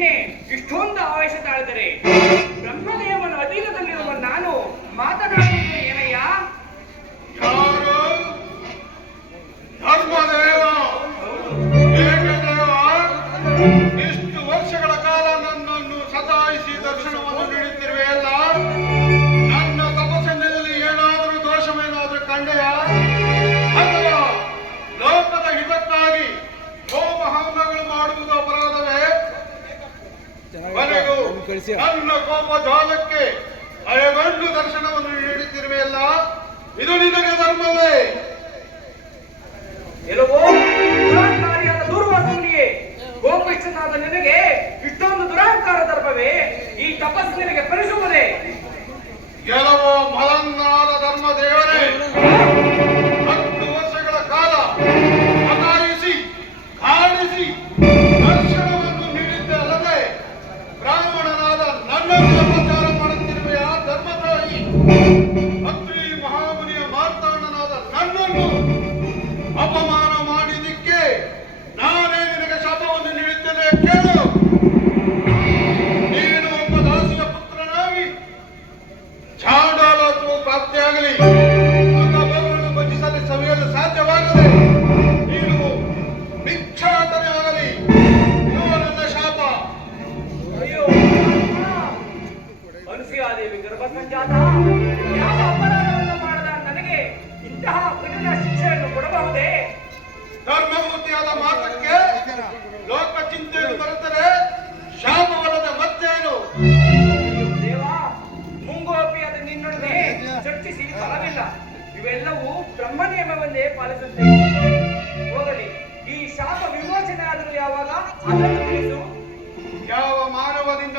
ಏನೇ ಇಷ್ಟೊಂದು ಆವೇಶ ತಾಳಿದರೆ ಕಳಿಸಿ. ನನ್ನ ಕೋಪ ಜ್ವಾಲಕ್ಕೆ ಅಳೆಗೊಂಡು ದರ್ಶನವನ್ನು ನೀಡುತ್ತಿರುವೆಯಲ್ಲ ಇದು ನಿನಗೆ ಧರ್ಮವೇ. ಕೆಲವೋ ದುರಾಂಕಾರಿಯಾದ ದೂರ್ವಾಸನಿಗೆ ನಿನಗೆ ಇಷ್ಟೊಂದು ದುರಾಂಕಾರ ಧರ್ಮವೇ. ಈ ತಪಸ್ಸು ನಿನಗೆ ಪ್ರಾಪ್ತಿಯಾಗಲಿ ಬ್ರಹ್ಮ ನಿಯಮವನ್ನೇ ಪಾಲಿಸುತ್ತೆ ಹೋಗಲಿ. ಈ ಶಾಪ ವಿಮೋಚನೆ ಆದರೂ ಯಾವಾಗ? ಅದನ್ನು ತಿಳಿಸು. ಯಾವ ಮಾನವದಿಂದ